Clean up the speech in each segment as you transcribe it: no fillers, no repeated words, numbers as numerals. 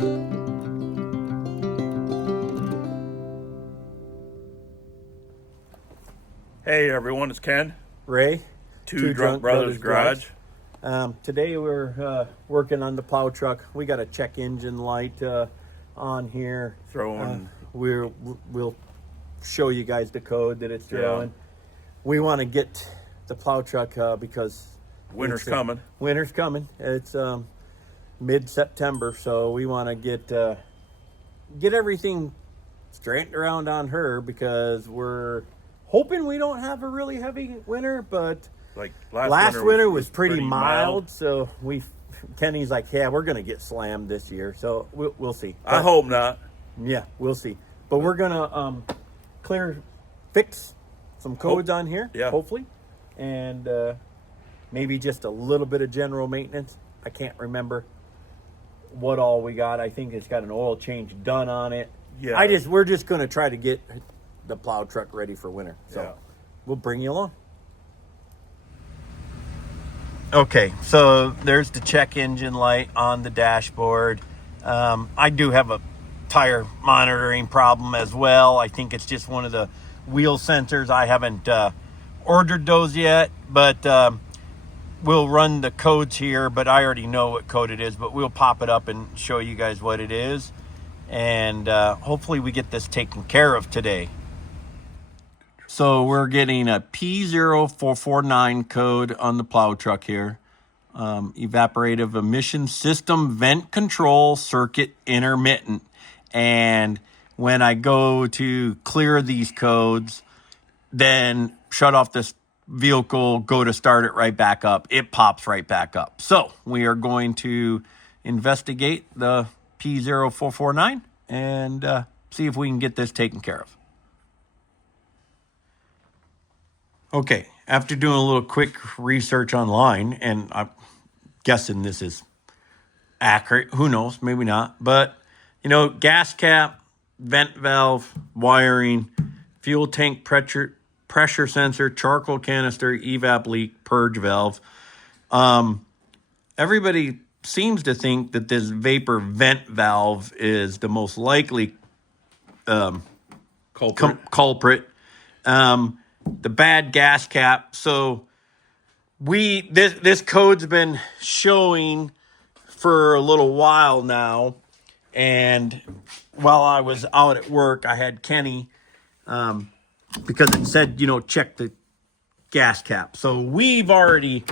Hey everyone, it's Ken. Ray. Two Drunk Brothers Garage. Today we're working on the plow truck. We got a check engine light on here. We'll show you guys the code that it's throwing. Yeah. We want to get the plow truck because Winter's coming. Winter's coming. It's mid-September, so we want to get everything straightened around on her because we're hoping we don't have a really heavy winter, but like last winter was pretty mild. So Kenny's like, yeah, we're gonna get slammed this year. So we'll see. I hope not. Yeah, we'll see. But we're gonna fix some codes on here, hopefully, and maybe just a little bit of general maintenance. I can't remember what all we got. I think it's got an oil change done on it. Yeah. We're just gonna try to get the plow truck ready for winter. So we'll bring you along. Okay, so there's the check engine light on the dashboard. I do have a tire monitoring problem as well. I think it's just one of the wheel sensors. I haven't ordered those yet, but we'll run the codes here, but I already know what code it is, but we'll pop it up and show you guys what it is. And hopefully we get this taken care of today. So we're getting a P0449 code on the plow truck here. Evaporative emission system vent control circuit intermittent. And when I go to clear these codes, then shut off this vehicle, go to start it right back up, it pops right back up. So we are going to investigate the P0449 and see if we can get this taken care of. Okay, after doing a little quick research online, and I'm guessing this is accurate, who knows, maybe not, but, gas cap, vent valve, wiring, fuel tank pressure sensor, charcoal canister, evap leak, purge valve. Everybody seems to think that this vapor vent valve is the most likely culprit. The bad gas cap. So this code's been showing for a little while now, and while I was out at work, I had Kenny because it said check the gas cap. So we've already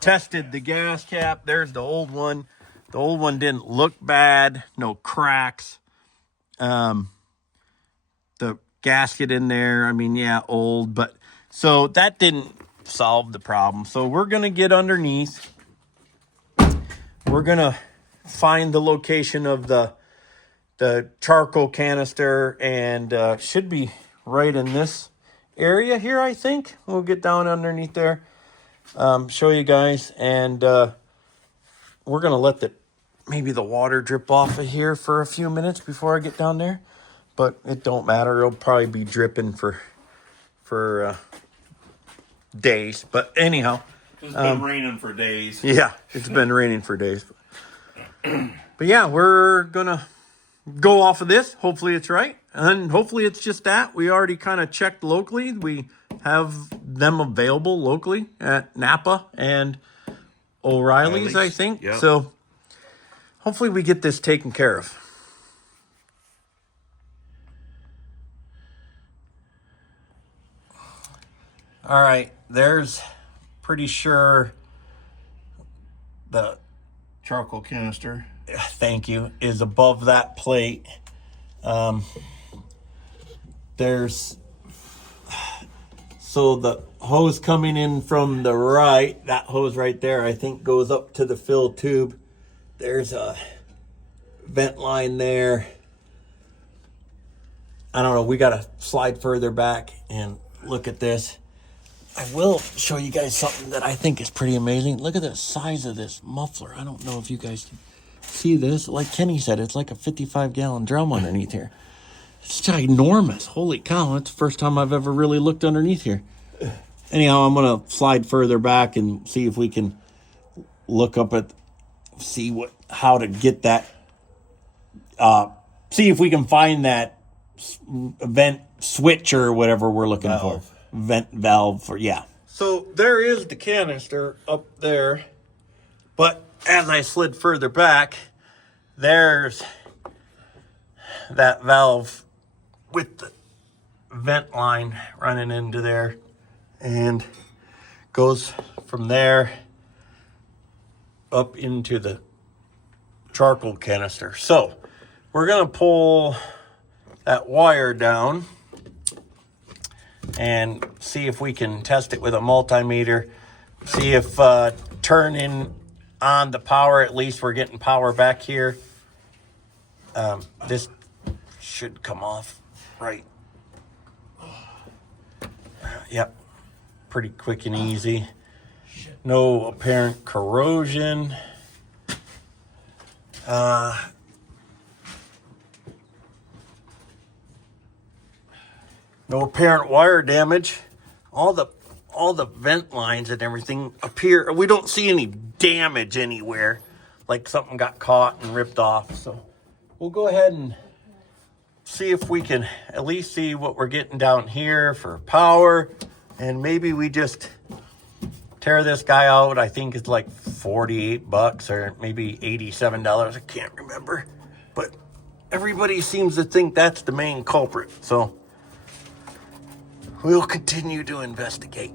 tested the gas cap. There's the old one. The old one didn't look bad, no cracks. The gasket in there, old, but so that didn't solve the problem. So we're gonna get underneath. We're gonna find the location of the charcoal canister, and should be right in this area here, I think. We'll get down underneath there, show you guys, and we're gonna let maybe the water drip off of here for a few minutes before I get down there. But it don't matter. It'll probably be dripping for days. But anyhow. It's been raining for days. Yeah, it's been raining for days. But yeah, we're going to go off of this. Hopefully it's right. And hopefully it's just that. We already kind of checked locally. We have them available locally at Napa and O'Reilly's, I think. Yep. So hopefully we get this taken care of. All right, there's pretty sure the Charcoal canister. Thank you, is above that plate. There's so the hose coming in from the right, that hose right there, I think goes up to the fill tube. There's a vent line there. I don't know, we got to slide further back and look at this. I will show you guys something that I think is pretty amazing. Look at the size of this muffler. I don't know if you guys can see this. Like Kenny said, it's like a 55-gallon drum underneath here. It's ginormous. Holy cow, that's the first time I've ever really looked underneath here. Anyhow, I'm going to slide further back and see if we can look up at, how to get that see if we can find that vent switch or whatever we're looking for. Vent valve for, yeah. So there is the canister up there. But as I slid further back, there's that valve with the vent line running into there, and goes from there up into the charcoal canister. So we're gonna pull that wire down and see if we can test it with a multimeter, see if turning on the power, at least we're getting power back here. This should come off right. Yep, pretty quick and easy. No apparent corrosion. No apparent wire damage. All the vent lines and everything appear. We don't see any damage anywhere, like something got caught and ripped off. So we'll go ahead and see if we can at least see what we're getting down here for power, and maybe we just tear this guy out. I think it's like $48 or maybe $87. I can't remember, but everybody seems to think that's the main culprit. So we'll continue to investigate.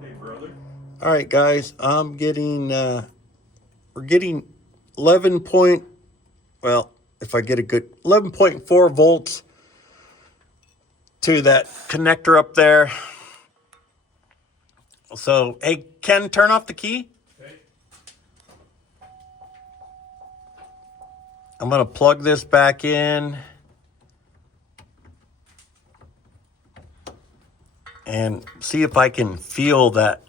Hey, brother. All right, guys, I'm getting, we're getting 11.4 volts to that connector up there. So, hey, Ken, turn off the key. Okay. I'm going to plug this back in and see if I can feel that.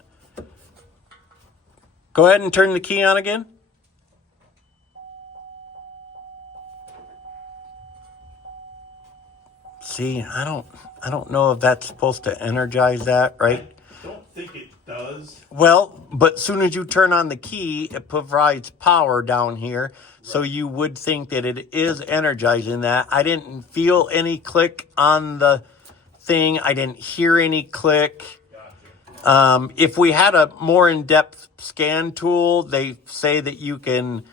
Go ahead and turn the key on again. See, I don't know if that's supposed to energize that, right? I don't think it does. Well, but soon as you turn on the key, it provides power down here. Right. So you would think that it is energizing that. I didn't feel any click on the thing. I didn't hear any click. Gotcha. If we had a more in-depth scan tool, they say that you can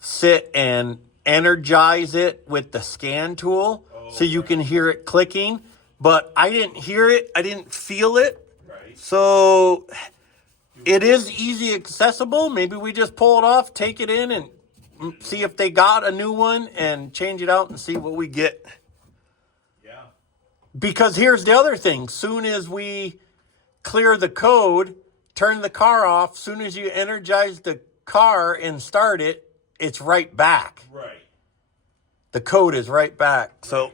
sit and energize it with the scan tool. So you can hear it clicking, but I didn't hear it. I didn't feel it. Right. So it is easy accessible. Maybe we just pull it off, take it in, and see if they got a new one and change it out and see what we get. Yeah. Because here's the other thing. Soon as we clear the code, turn the car off, soon as you energize the car and start it, it's right back. Right. The code is right back. So,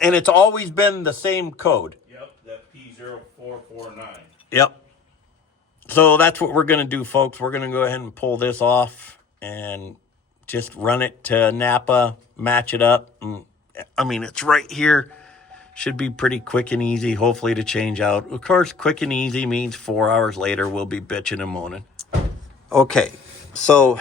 and it's always been the same code. Yep, that P0449. Yep. So that's what we're going to do, folks. We're going to go ahead and pull this off and just run it to Napa, match it up. And, I mean, it's right here. Should be pretty quick and easy, hopefully, to change out. Of course, quick and easy means 4 hours later, we'll be bitching and moaning. Okay, so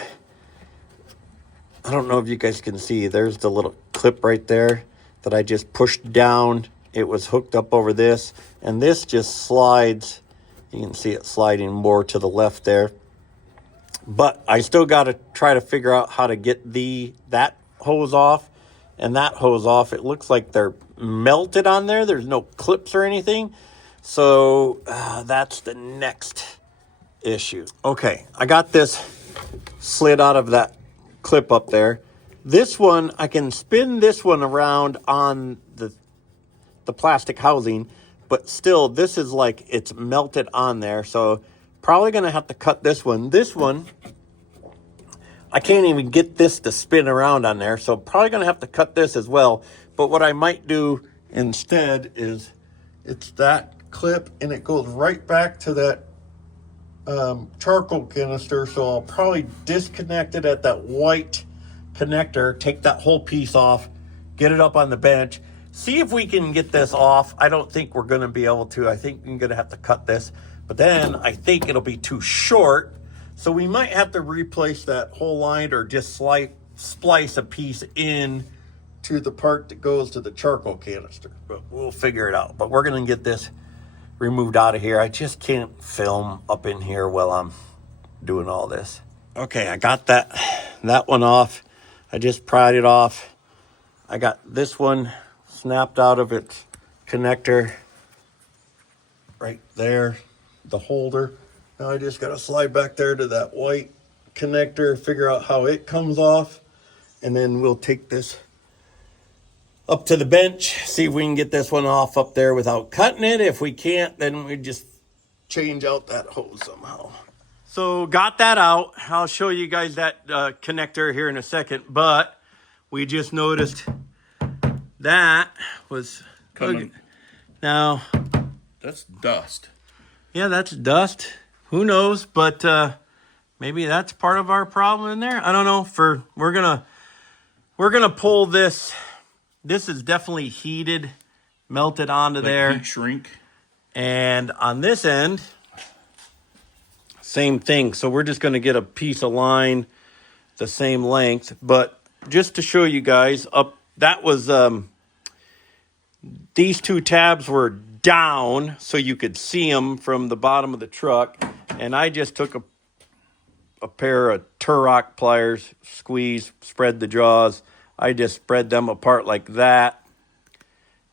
I don't know if you guys can see. There's the little clip right there that I just pushed down. It was hooked up over this, and this just slides. You can see it sliding more to the left there. But I still got to try to figure out how to get that hose off and that hose off. It looks like they're melted on there. There's no clips or anything. So that's the next issue. Okay, I got this slid out of that clip up there. This one, I can spin this one around on the plastic housing, but still, this is like it's melted on there. So probably going to have to cut this one. This one, I can't even get this to spin around on there. So probably going to have to cut this as well. But what I might do instead is it's that clip and it goes right back to that charcoal canister. So I'll probably disconnect it at that white connector, take that whole piece off, get it up on the bench, see if we can get this off. I don't think we're going to be able to. I think I'm going to have to cut this, but then I think it'll be too short. So we might have to replace that whole line or just slice splice a piece in to the part that goes to the charcoal canister, but we'll figure it out. But we're gonna get this removed out of here. I just can't film up in here while I'm doing all this. Okay, I got that one off. I just pried it off. I got this one snapped out of its connector right there, the holder. Now I just gotta slide back there to that white connector, figure out how it comes off, and then we'll take this up to the bench, see if we can get this one off up there without cutting it. If we can't, then we just change out that hose somehow. So got that out. I'll show you guys that connector here in a second, but we just noticed that was coming. Now, That's dust. yeah, that's dust. Who knows? But maybe that's part of our problem in there. I don't know. We're gonna pull this. This is definitely heated, melted onto Like there. heat shrink. And on this end, same thing. So we're just going to get a piece of line the same length. But just to show you guys, that was, these two tabs were down so you could see them from the bottom of the truck. And I just took a pair of Turok pliers, squeeze, spread the jaws. I just spread them apart like that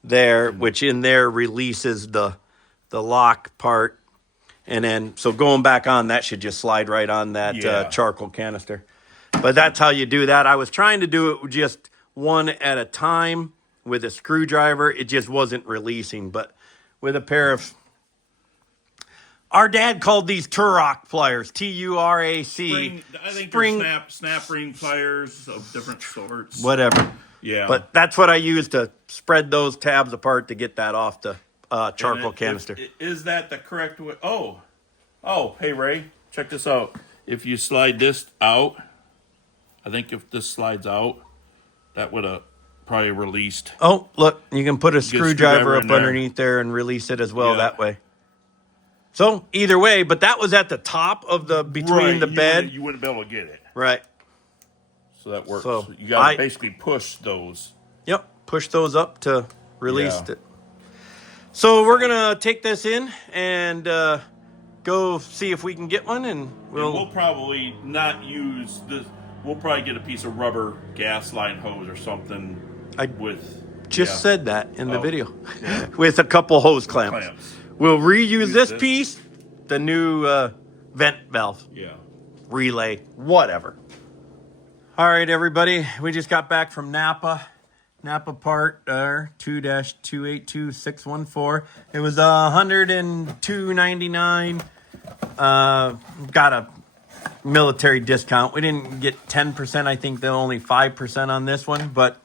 there, which in there releases the lock part. And then, so going back on, that should just slide right on that charcoal canister. But that's how you do that. I was trying to do it just one at a time with a screwdriver. It just wasn't releasing. But with a pair of, our dad called these Turok pliers, T-U-R-A-C. I think they're snap ring pliers of different sorts. Whatever. Yeah. But that's what I used to spread those tabs apart to get that off the charcoal canister. Is that the correct way? Oh, hey Ray, check this out. If you slide this out, I think if this slides out, that would have probably released. Oh, look, you can put a screwdriver up in there. underneath there and release it as well Yeah. that way. So either way, but that was at the top of the between the bed. You wouldn't be able to get it. Right. So that works. So You got to basically push those. Yep. Push those up to release Yeah. it. So we're gonna take this in and go see if we can get one, and We'll probably not use this. We'll probably get a piece of rubber gas line hose or something. Just said that in the video. Yeah. With a couple hose clamps. We'll reuse this piece, the new vent valve, Yeah. relay, whatever. All right, everybody. We just got back from Napa. Napa part 2-282614. It was $102.99. Got a military discount. We didn't get 10%. I think they're only 5% on this one. But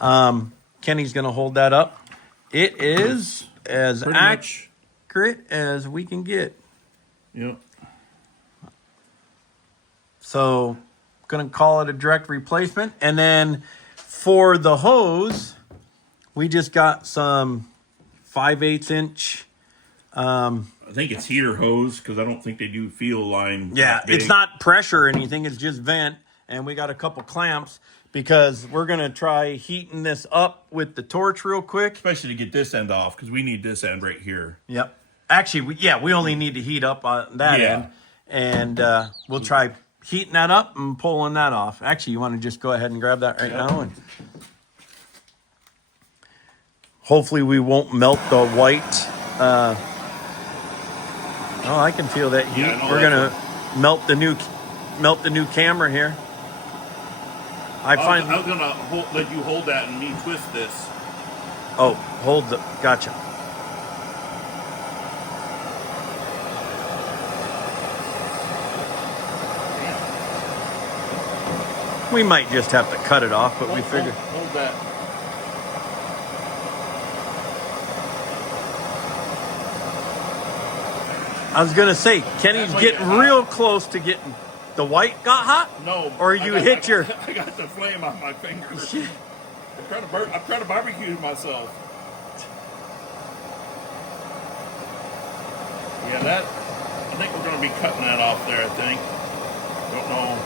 Kenny's going to hold that up. It is as accurate as we can get. Yep. So, going to call it a direct replacement. And then for the hose, we just got some 5/8 inch. I think it's heater hose because I don't think they do field line. Yeah, it's not pressure or anything. It's just vent. And we got a couple clamps because we're going to try heating this up with the torch real quick. Especially to get this end off because we need this end right here. Yep. Actually, we only need to heat up on that end. And we'll try heating that up and pulling that off. Actually, you want to just go ahead and grab that right now. And hopefully we won't melt the white. Oh, I can feel that heat. Yeah, we're going to melt the new camera here. I was going to let you hold that and me twist this. Oh, gotcha. We might just have to cut it off, but we figured. Hold that. I was gonna say, Kenny's getting real close to getting. The white got hot? No. Or you hit your. I got the flame on my fingers. I'm trying to barbecue myself. Yeah, I think we're going to be cutting that off there, I think. Don't know.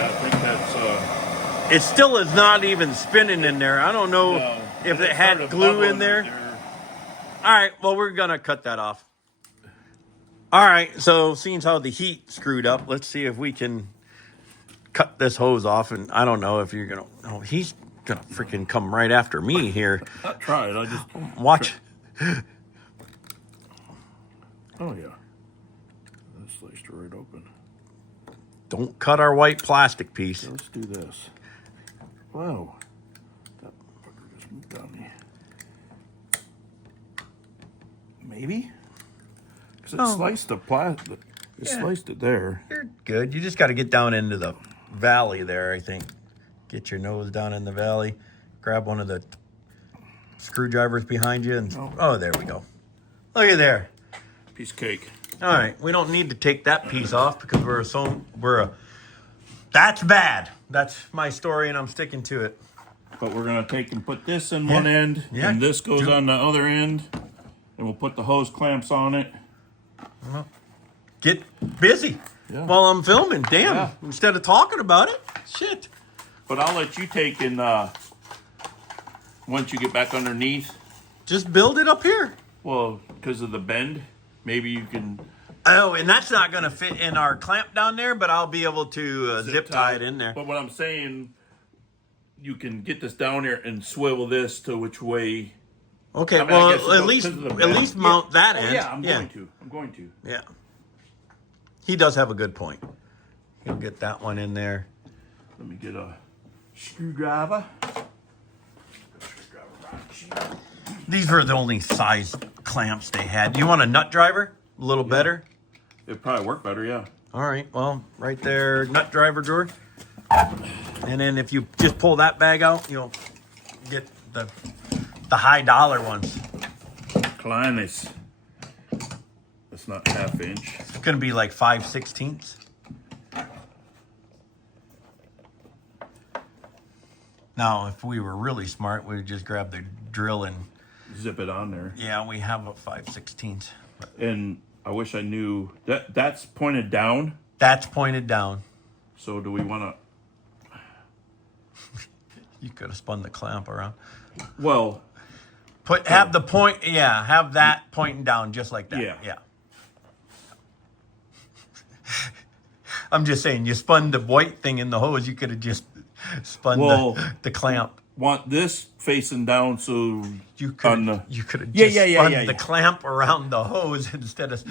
Yeah, I think that's It still is not even spinning in there. I don't know no. if And it had started glue bubbling in there. right All right, well, we're going to cut that off. All right, so seeing how the heat screwed up, let's see if we can cut this hose off. And I don't know if you're going to... Oh, he's going to freaking come right after me here. Not try it. I just Watch. Oh yeah, that sliced it right open. Don't cut our white plastic piece. Let's do this. Wow, that fucker just moved on me. Maybe because it sliced the plastic. It sliced it there. You're good. You just got to get down into the valley there, I think. Get your nose down in the valley. Grab one of the screwdrivers behind you. And oh, there we go. Look at there. Piece of cake. All right. We don't need to take that piece off because that's bad. That's my story and I'm sticking to it. But we're gonna take and put this in one end, and this goes on the other end, and we'll put the hose clamps on it. Get busy while I'm filming. Damn. Yeah. Instead of talking about it. Shit. But I'll let you take and once you get back underneath. Just build it up here. Well, because of the bend, maybe you can Oh, and that's not going to fit in our clamp down there, but I'll be able to zip tie it in there. But what I'm saying, you can get this down here and swivel this to which way. Okay, I mean, I guess well, at least mount that end. Yeah, I'm going to. Yeah. He does have a good point. He'll get that one in there. Let me get a screwdriver. These were the only size clamps they had. You want a nut driver? A little better? It'd probably work better, yeah. All right, well, right there, nut driver drawer. And then if you just pull that bag out, you'll get the high dollar ones. Kleines. That's not half inch. It's going to be like 5/16. Now, if we were really smart, we would just grab the drill and zip it on there. Yeah, we have a 5/16. And I wish I knew that that's pointed down. That's pointed down. So do we want to? You could have spun the clamp around. Well, have the point. Yeah, have that pointing down just like that. Yeah. I'm just saying, you spun the white thing in the hose. You could have just spun the clamp. Want this facing down so you could have just spun the clamp around the hose instead of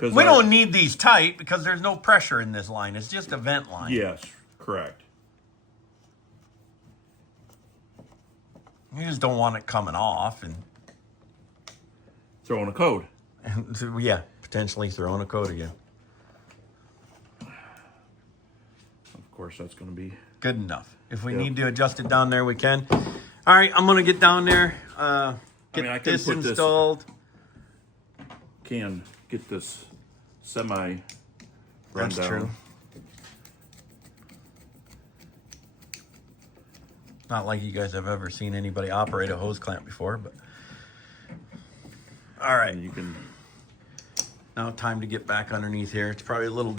we don't need these tight because there's no pressure in this line. It's just a vent line. Yes, correct. You just don't want it coming off and throwing a code. And so, yeah, potentially throwing a code again. Of course, that's going to be good enough. If we need to adjust it down there, we can. All right, I'm going to get down there, get this installed. Can get this semi run That's down. true. Not like you guys have ever seen anybody operate a hose clamp before, but all right. And you can. Now time to get back underneath here. It's probably a little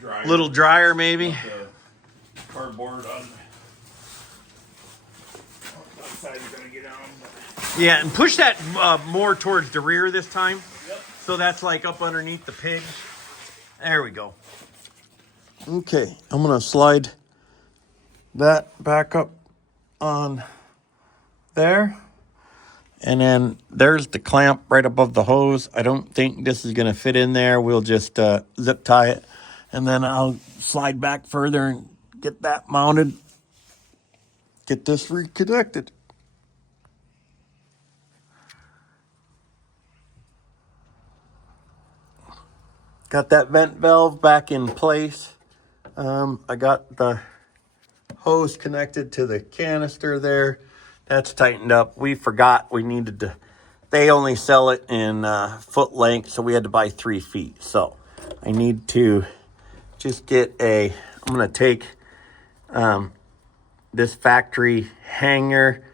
Dryer. Drier maybe. Cardboard on that side you're gonna get on. Yeah, and push that more towards the rear this time. Yep. So that's like up underneath the pig. There we go. Okay, I'm gonna slide that back up on there. And then there's the clamp right above the hose. I don't think this is going to fit in there. We'll just zip tie it. And then I'll slide back further and get that mounted. Get this reconnected. Got that vent valve back in place. I got the hose connected to the canister there. That's tightened up. We forgot we needed to, they only sell it in foot length, so we had to buy 3 feet. So I need to just get I'm going to take this factory hanger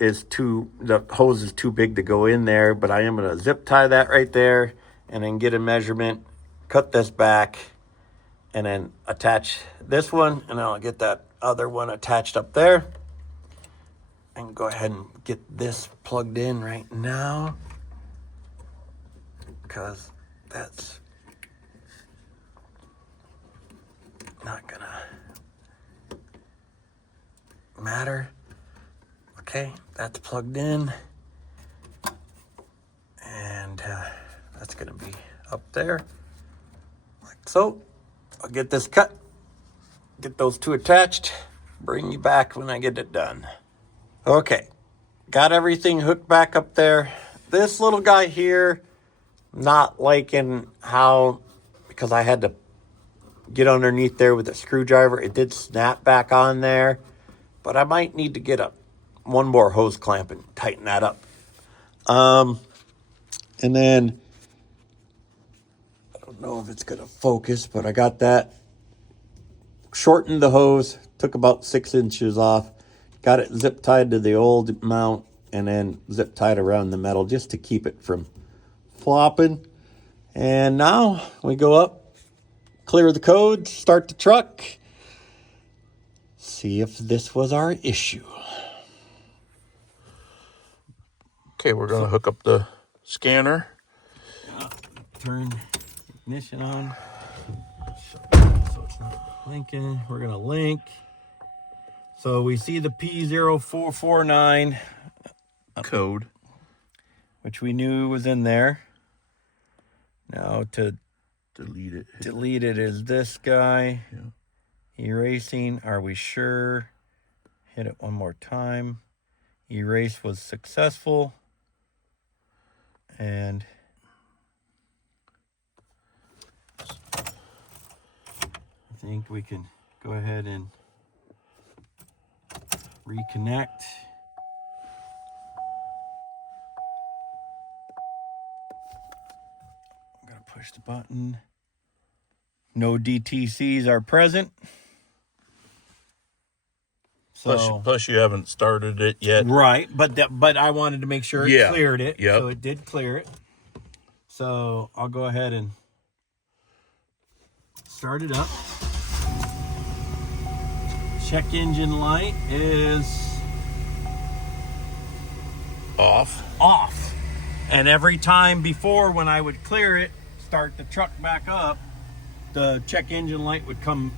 the hose is too big to go in there, but I am going to zip tie that right there and then get a measurement cut this back and then attach this one, and I'll get that other one attached up there. And go ahead and get this plugged in right now, because that's not gonna matter. Okay, that's plugged in, and that's gonna be up there like so. I'll get this cut, get those two attached, bring you back when I get it done. Okay, got everything hooked back up there. This little guy here, not liking how, because I had to get underneath there with a screwdriver, it did snap back on there, but I might need to get one more hose clamp and tighten that up. And then, I don't know if it's gonna focus, but I got that, shortened the hose, took about 6 inches off, got it zip tied to the old mount, and then zip tied around the metal just to keep it from flopping. And now we go up, clear the code, start the truck, see if this was our issue. Okay, we're gonna hook up the scanner. Turn ignition on so it's not blinking. We're gonna link. So we see the P0449 Code. which we knew was in there. Now to Delete it is this guy. Yeah. Erasing, are we sure? Hit it one more time. Erase was successful. And I think we can go ahead and reconnect. I'm going to push the button. No DTCs are present. Plus you haven't started it yet. Right, but I wanted to make sure it cleared it. Yep. So it did clear it. So I'll go ahead and start it up. Check engine light is off. And every time before, when I would clear it, start the truck back up, the check engine light would come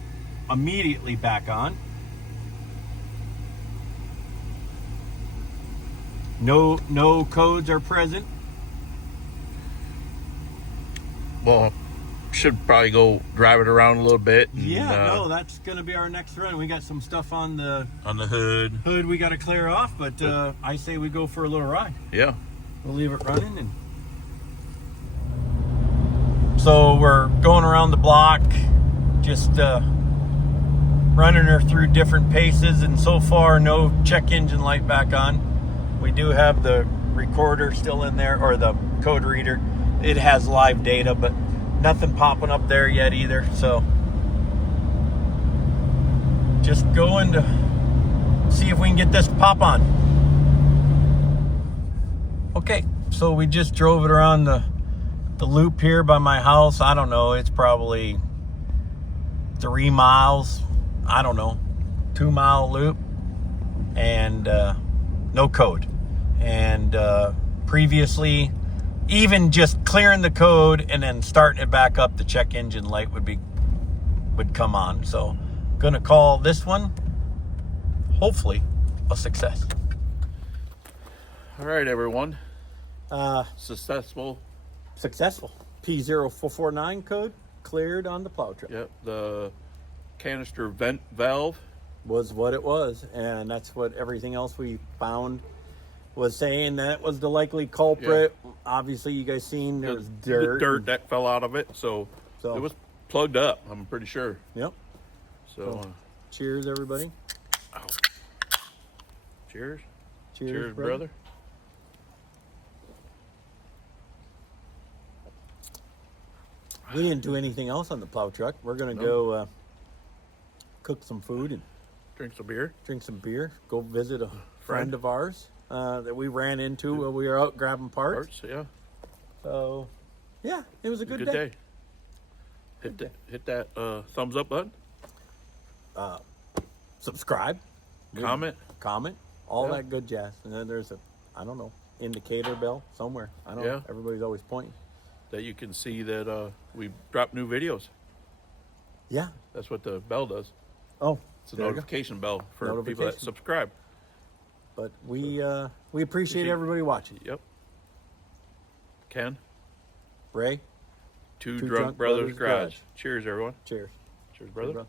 immediately back on. No codes are present. Well, should probably go drive it around a little bit. And, no, that's going to be our next run. We got some stuff on the hood we got to clear off, but I say we go for a little ride. Yeah. We'll leave it running. And so we're going around the block, just running her through different paces, and so far no check engine light back on. We do have the recorder still in there, or the code reader. It has live data, but nothing popping up there yet either. So just going to see if we can get this to pop on. Okay, so we just drove it around the loop here by my house. I don't know, it's probably 3 miles. I don't know, 2-mile loop, and no code. And previously, even just clearing the code and then starting it back up, the check engine light would come on. So gonna call this one hopefully a success. All right, everyone. Successful. P0449 code cleared on the plow truck. Yep. The canister vent valve Was what it was, and that's what everything else we found was saying. That was the likely culprit. Yeah. Obviously, you guys seen there was dirt. The dirt that fell out of it, so it was plugged up, I'm pretty sure. Yep. So cheers, everybody. Oh. Cheers. Cheers, brother. We didn't do anything else on the plow truck. We're going to go cook some food and drink some beer. Go visit a friend of ours that we ran into while we were out grabbing parts. Yeah. So, yeah, it was a good day. hit that thumbs up button. Subscribe, Comment. all Yeah. that good jazz. And then there's a, I don't know, indicator bell somewhere. I don't know. Yeah. Everybody's always pointing. That you can see that we drop new videos. Yeah. That's what the bell does. Oh, It's a there you go. notification bell for people that Notification. subscribe. But we appreciate everybody watching. Yep. Ken, Ray, Two Drunk Brothers Garage. Cheers, everyone. cheers. Cheers, brother. Cheers, brother.